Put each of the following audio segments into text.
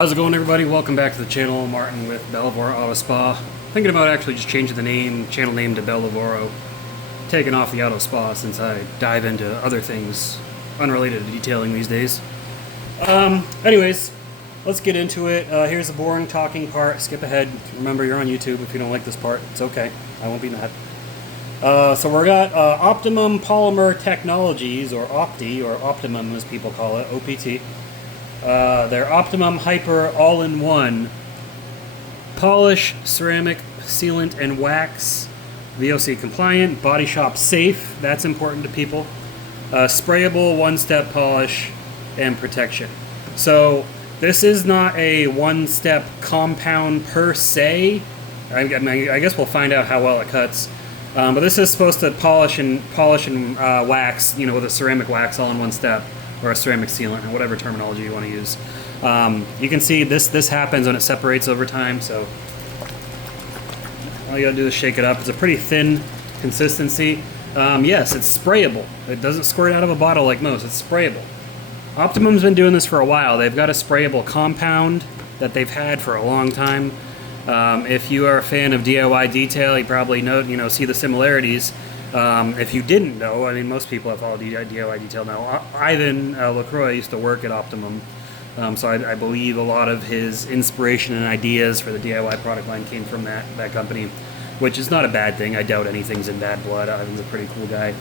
How's it going, everybody? Welcome back to the channel. Martin with Bellavoro Auto Spa. Thinking about actually just changing the channel name to Bellavoro, taking off the auto spa since I dive into other things unrelated to detailing these days. Anyways, let's get into it. Here's the boring talking part. Skip ahead. Remember, you're on YouTube. If you don't like this part, it's okay. I won't be mad. So we got Optimum Polymer Technologies, or Opti, or Optimum as people call it, OPT. Their Optimum Hyper All-in-One Polish, Ceramic, Sealant, and Wax, VOC compliant, body shop safe, that's important to people, sprayable one-step polish, and protection. So this is not a one-step compound per se. I guess we'll find out how well it cuts. But this is supposed to polish and wax, with a ceramic wax all in one step, or a ceramic sealant, or whatever terminology you want to use. You can see this happens when it separates over time, so all you gotta do is shake it up. It's a pretty thin consistency. Yes, it's sprayable. It doesn't squirt out of a bottle like most. It's sprayable. Optimum's been doing this for a while. They've got a sprayable compound that they've had for a long time. If you are a fan of DIY detail, you probably see the similarities. If you didn't know, I mean, most people have followed DIY detail now. Ivan LaCroix used to work at Optimum, so I believe a lot of his inspiration and ideas for the DIY product line came from that company, which is not a bad thing. I doubt anything's in bad blood. Ivan's a pretty cool guy.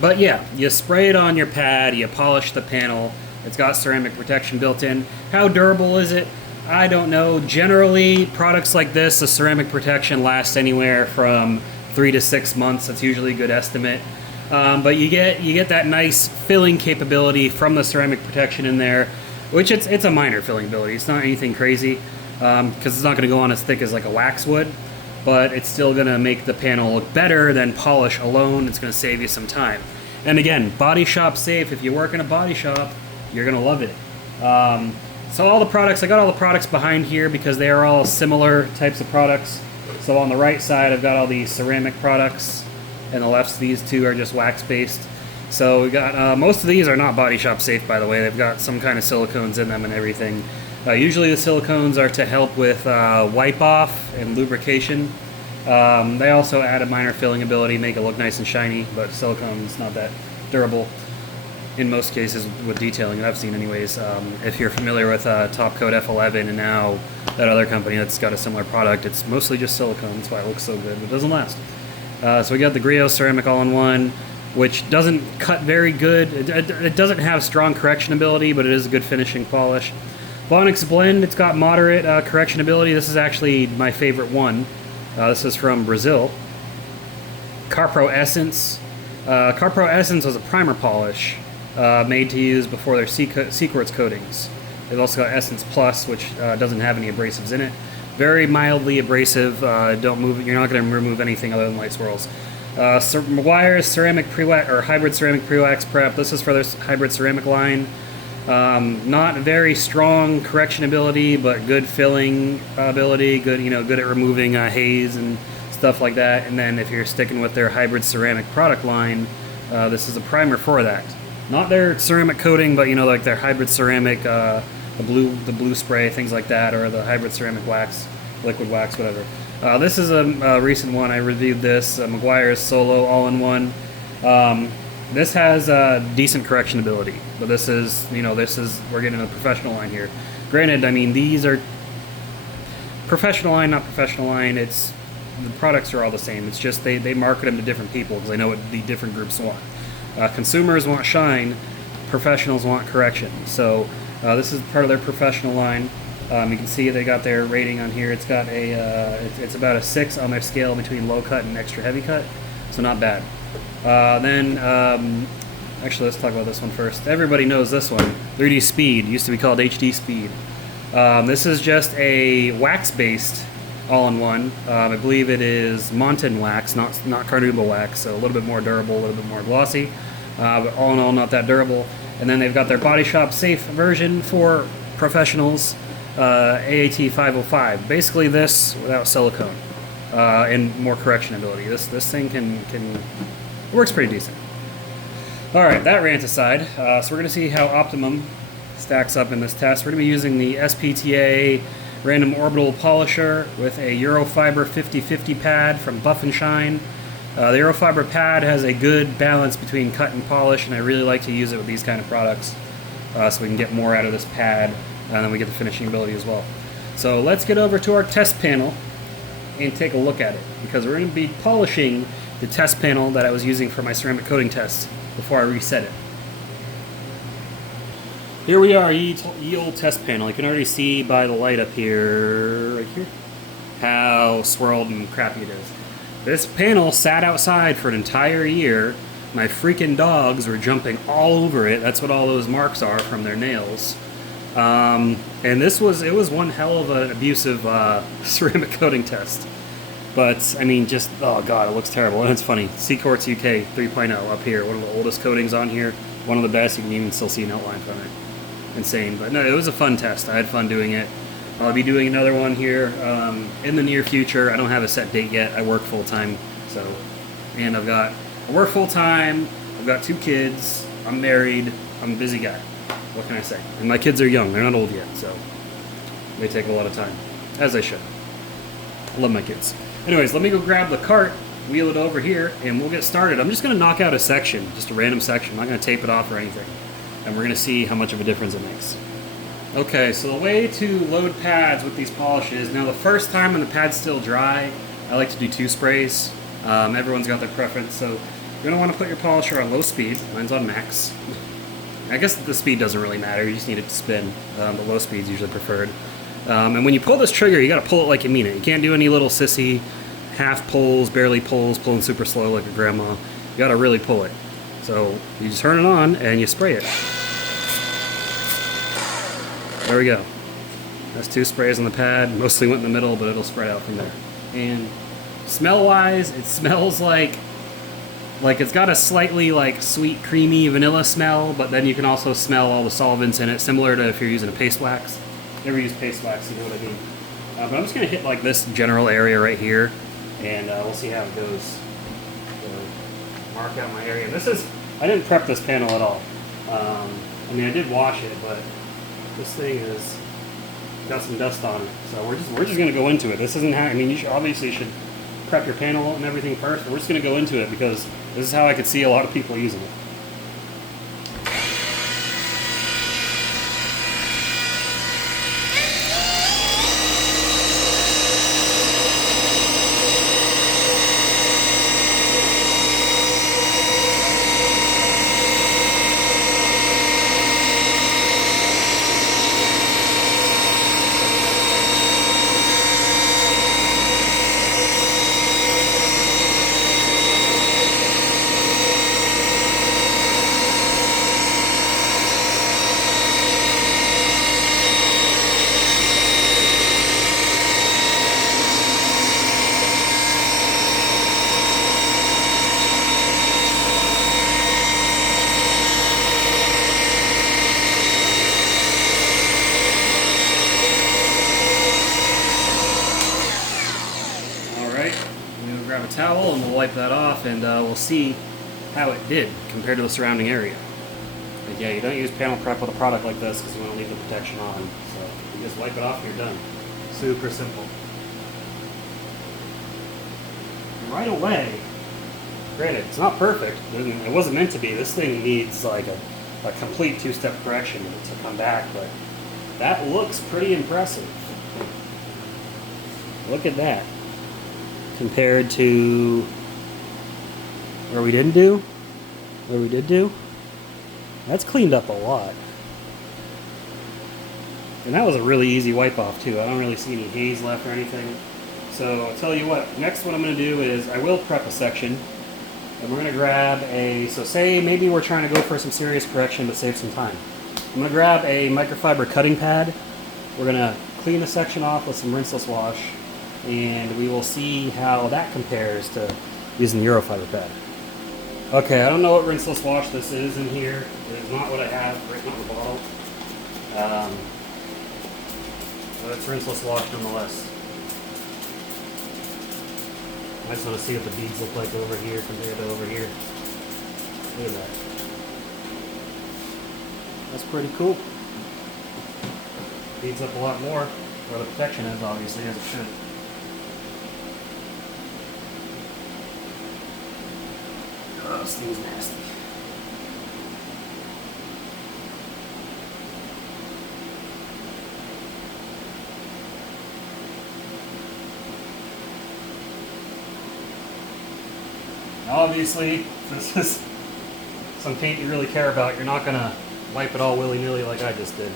But yeah, you spray it on your pad, you polish the panel. It's got ceramic protection built in. How durable is it? I don't know. Generally, products like this, the ceramic protection lasts anywhere from 3 to 6 months. That's usually a good estimate. But you get that nice filling capability from the ceramic protection in there, which it's a minor filling ability. It's not anything crazy, because it's not going to go on as thick as like a wax would, but it's still going to make the panel look better than polish alone. It's going to save you some time. And again, body shop safe. If you work in a body shop, you're going to love it. So all the products, I got all the products behind here because they are all similar types of products. So on the right side, I've got all the ceramic products, and the left, these two are just wax-based. So we got, most of these are not body shop safe, by the way. They've got some kind of silicones in them and everything. Usually the silicones are to help with wipe-off and lubrication. They also add a minor filling ability, make it look nice and shiny, but silicone's not that durable in most cases with detailing that I've seen anyways. If you're familiar with Top Coat F11 and now that other company that's got a similar product, it's mostly just silicone. That's why it looks so good, but it doesn't last. So we got the Griot Ceramic All-in-One, which doesn't cut very good. It doesn't have strong correction ability, but it is a good finishing polish. Vonix Blend, it's got moderate correction ability. This is actually my favorite one. This is from Brazil. Carpro Essence. Carpro Essence was a primer polish made to use before their Sequartz coatings. They've also got Essence Plus, which doesn't have any abrasives in it. Very mildly abrasive. Don't move. You're not going to remove anything other than light swirls. Meguiar's Ceramic Pre-Wax or Hybrid Ceramic Pre-Wax Prep. This is for their hybrid ceramic line. Not very strong correction ability, but good filling ability. Good, good at removing haze and stuff like that. And then if you're sticking with their hybrid ceramic product line, this is a primer for that. Not their ceramic coating, but like their hybrid ceramic, the blue spray, things like that, or the hybrid ceramic wax, liquid wax, whatever. This is a recent one. I reviewed this, Meguiar's Solo All-in-One. This has decent correction ability, but this is we're getting a professional line here. Granted, I mean, these are professional line, not professional line. The products are all the same. It's just they market them to different people because they know what the different groups want. Consumers want shine, professionals want correction. So this is part of their professional line. You can see they got their rating on here. It's got it's about a 6 on their scale between low cut and extra heavy cut, so not bad. Actually, let's talk about this one first. Everybody knows this one, 3D Speed. Used to be called HD Speed. This is just a wax-based all-in-one. I believe it is Montan wax, not carnauba wax, so a little bit more durable, a little bit more glossy, but all in all, not that durable. And then they've got their body shop safe version for professionals, AAT 505. Basically this without silicone and more correction ability. This thing it works pretty decent. All right, that rant aside, so we're going to see how Optimum stacks up in this test. We're going to be using the SPTA Random Orbital Polisher with a Eurofiber 50/50 pad from Buff and Shine. The Eurofiber pad has a good balance between cut and polish, and I really like to use it with these kind of products so we can get more out of this pad, and then we get the finishing ability as well. So let's get over to our test panel and take a look at it, because we're going to be polishing the test panel that I was using for my ceramic coating test before I reset it. Here we are, ye old test panel. You can already see by the light up here, right here, how swirled and crappy it is. This panel sat outside for an entire year. My freaking dogs were jumping all over it. That's what all those marks are from their nails. And it was one hell of an abusive ceramic coating test. But, I mean, just, oh god, it looks terrible. And it's funny, Seacorts UK 3.0 up here, one of the oldest coatings on here. One of the best, you can even still see an outline from it. Insane, but no, it was a fun test. I had fun doing it. I'll be doing another one here in the near future. I don't have a set date yet. I work full-time, and I work full-time, I've got 2 kids, I'm married, I'm a busy guy. What can I say? And my kids are young, they're not old yet, so they take a lot of time, as they should. I love my kids. Anyways, let me go grab the cart, wheel it over here, and we'll get started. I'm just going to knock out a section, just a random section. I'm not going to tape it off or anything. And we're going to see how much of a difference it makes. Okay, so the way to load pads with these polishes, now the first time when the pad's still dry, I like to do 2 sprays. Everyone's got their preference, so you're going to want to put your polisher on low speed. Mine's on max. I guess the speed doesn't really matter, you just need it to spin, but low speed is usually preferred. And when you pull this trigger, you got to pull it like you mean it. You can't do any little sissy half pulls, barely pulls, pulling super slow like a grandma. You got to really pull it. So you just turn it on and you spray it. There we go. That's 2 sprays on the pad. Mostly went in the middle, but it'll spread out from there. And smell-wise, it smells like it's got a slightly like sweet, creamy vanilla smell, but then you can also smell all the solvents in it, similar to if you're using a paste wax. Never use paste wax, you know what I mean. But I'm just going to hit like this general area right here, and we'll see how it goes. So, mark out my area. I didn't prep this panel at all. I mean, I did wash it, but this thing has got some dust on it. So we're just going to go into it. This isn't how, I mean, you obviously should prep your panel and everything first, but we're just going to go into it because this is how I could see a lot of people using it. Grab a towel and we'll wipe that off, and we'll see how it did compared to the surrounding area. But yeah, you don't use panel prep with a product like this because you want to leave the protection on. So you just wipe it off and you're done. Super simple. Right away, granted, it's not perfect. It wasn't meant to be. This thing needs like a complete 2-step correction to come back, but that looks pretty impressive. Look at that. Compared to where we did do, that's cleaned up a lot. And that was a really easy wipe off too. I don't really see any haze left or anything. So I'll tell you what, next what I'm going to do is I will prep a section, and we're going to grab so say maybe we're trying to go for some serious correction but save some time. I'm going to grab a microfiber cutting pad. We're going to clean the section off with some rinseless wash, and we will see how that compares to using the Eurofiber pad. Okay, I don't know what rinseless wash this is in here. It is not what I have written on the bottle. But it's rinseless wash nonetheless. I just want to see what the beads look like over here compared to over here. Look at that. That's pretty cool. Heats up a lot more where the protection is, obviously, as it should. Oh, this thing's nasty. Obviously, this is some paint you really care about. You're not gonna wipe it all willy-nilly like I just did.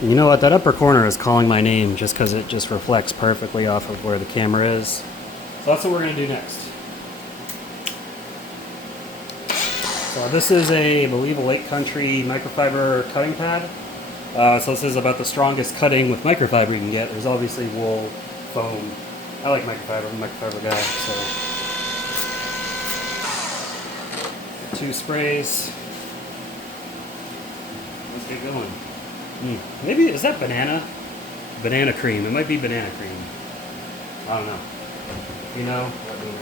You know what? That upper corner is calling my name just because it just reflects perfectly off of where the camera is. So that's what we're gonna do next. So this is I believe, a Lake Country microfiber cutting pad. So this is about the strongest cutting with microfiber you can get. There's obviously wool, foam. I like microfiber. I'm a microfiber guy. So 2 sprays. Let's get going. Maybe, is that banana? Banana cream. It might be banana cream. I don't know. You know? Let me know.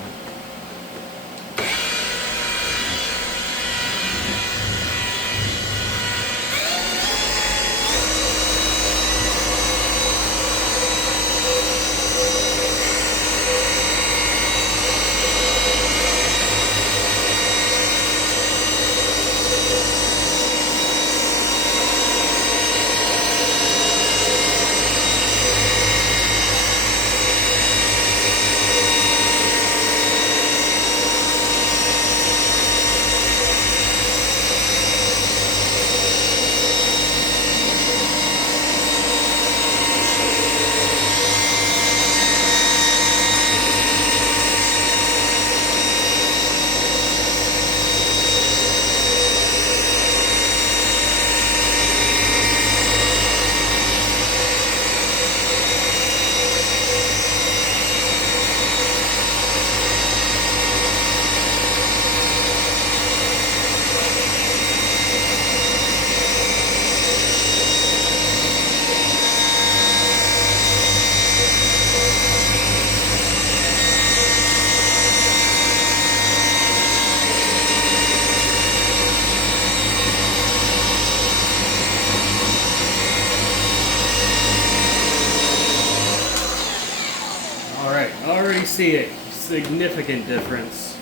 Already see a significant difference.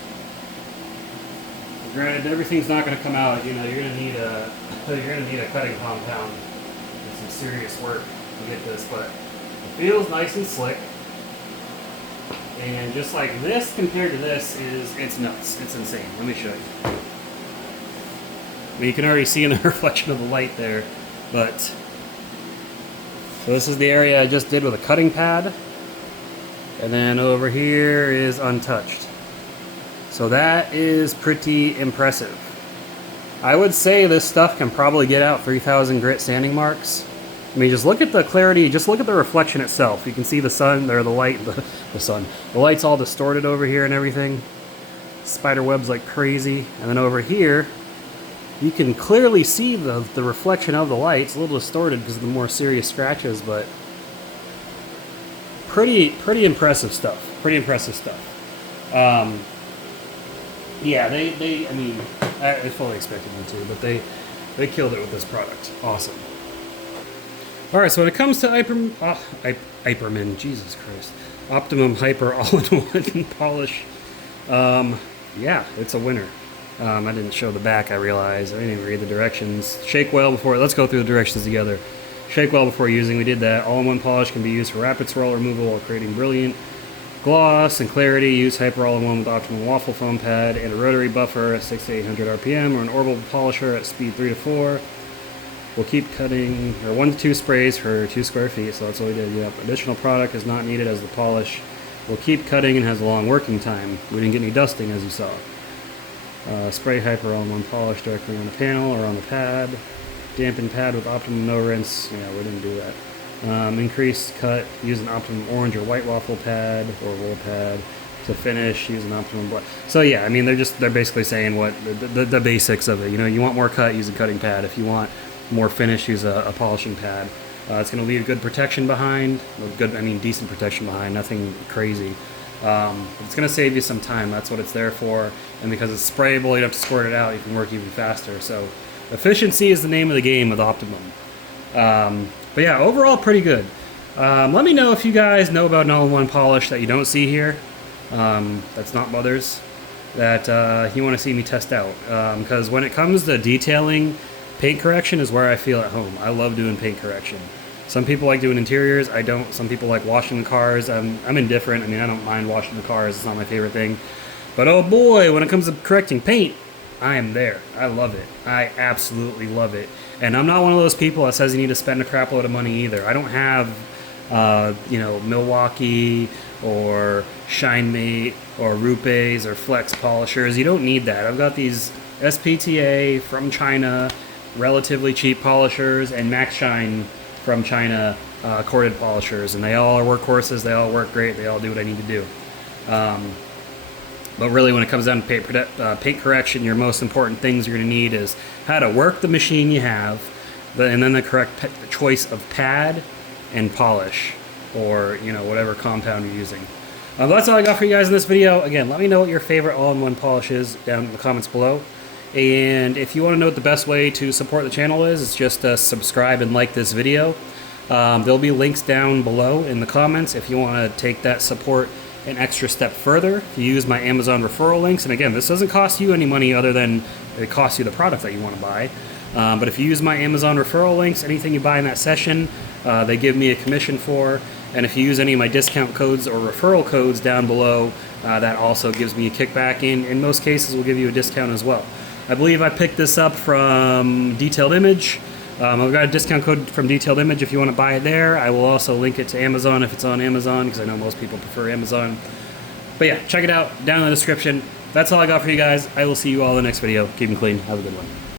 Granted, everything's not going to come out. You know, you're going to need a cutting compound and some serious work to get this, but it feels nice and slick. And just like this compared to this it's nuts. It's insane. Let me show you. I mean, you can already see in the reflection of the light there, but so this is the area I just did with a cutting pad. And then over here is untouched. So that is pretty impressive. I would say this stuff can probably get out 3,000 grit sanding marks. I mean, just look at the clarity, just look at the reflection itself. You can see the sun, or the light, the sun. The light's all distorted over here and everything. Spider webs like crazy. And then over here, you can clearly see the reflection of the light. It's a little distorted because of the more serious scratches, but pretty impressive stuff. Pretty impressive stuff. Yeah, I mean, I fully expected them to, but they killed it with this product. Awesome. All right, so when it comes to Hyperman, Jesus Christ, Optimum Hyper All-in-One Polish, yeah, it's a winner. I didn't show the back, I realized. I didn't even read the directions. Shake well before, let's go through the directions together. Shake well before using, we did that. All-in-one polish can be used for rapid swirl removal while creating brilliant gloss and clarity. Use Hyper All-in-One with Optimum waffle foam pad and a rotary buffer at 6 to 800 RPM or an orbital polisher at speed 3 to 4. We'll keep cutting, or 1 to 2 sprays for 2 square feet, so that's what we did. Yep. Additional product is not needed as the polish will keep cutting and has a long working time. We didn't get any dusting, as you saw. Spray Hyper All-in-One polish directly on the panel or on the pad. Dampen pad with Optimum no rinse. Yeah, we didn't do that. Increase cut, use an Optimum orange or white waffle pad or wool pad. To finish, use an Optimum black. So yeah, I mean, they're basically saying what the basics of it. You know, you want more cut, use a cutting pad. If you want more finish, use a polishing pad. It's going to leave good protection behind. Good, I mean, decent protection behind. Nothing crazy. It's going to save you some time. That's what it's there for. And because it's sprayable, you don't have to squirt it out. You can work even faster. So efficiency is the name of the game with Optimum. But yeah, overall pretty good. Let me know if you guys know about an all-in-one polish that you don't see here. That's not Mother's. That you want to see me test out. Because when it comes to detailing, paint correction is where I feel at home. I love doing paint correction. Some people like doing interiors. I don't. Some people like washing the cars. I'm indifferent. I mean, I don't mind washing the cars. It's not my favorite thing. But oh boy, when it comes to correcting paint, I am there. I love it. I absolutely love it. And I'm not one of those people that says you need to spend a crap load of money either. I don't have, Milwaukee or ShineMate or Rupe's or Flex polishers. You don't need that. I've got these SPTA from China, relatively cheap polishers, and Max Shine from China corded polishers. And they all are workhorses. They all work great. They all do what I need to do. But really, when it comes down to paint correction, your most important things you're going to need is how to work the machine you have, and then the correct choice of pad and polish, or whatever compound you're using. That's all I got for you guys in this video. Again, let me know what your favorite all-in-one polish is down in the comments below. And if you want to know what the best way to support the channel is, it's just to subscribe and like this video. There'll be links down below in the comments if you want to take that support an extra step further. If you use my Amazon referral links, and again, this doesn't cost you any money other than it costs you the product that you want to buy. But if you use my Amazon referral links, anything you buy in that session, they give me a commission for. And if you use any of my discount codes or referral codes down below, that also gives me a kickback. And in most cases, will give you a discount as well. I believe I picked this up from Detailed Image. I've got a discount code from Detailed Image if you want to buy it there. I will also link it to Amazon if it's on Amazon, because I know most people prefer Amazon. But yeah, check it out down in the description. That's all I got for you guys. I will see you all in the next video. Keep them clean. Have a good one.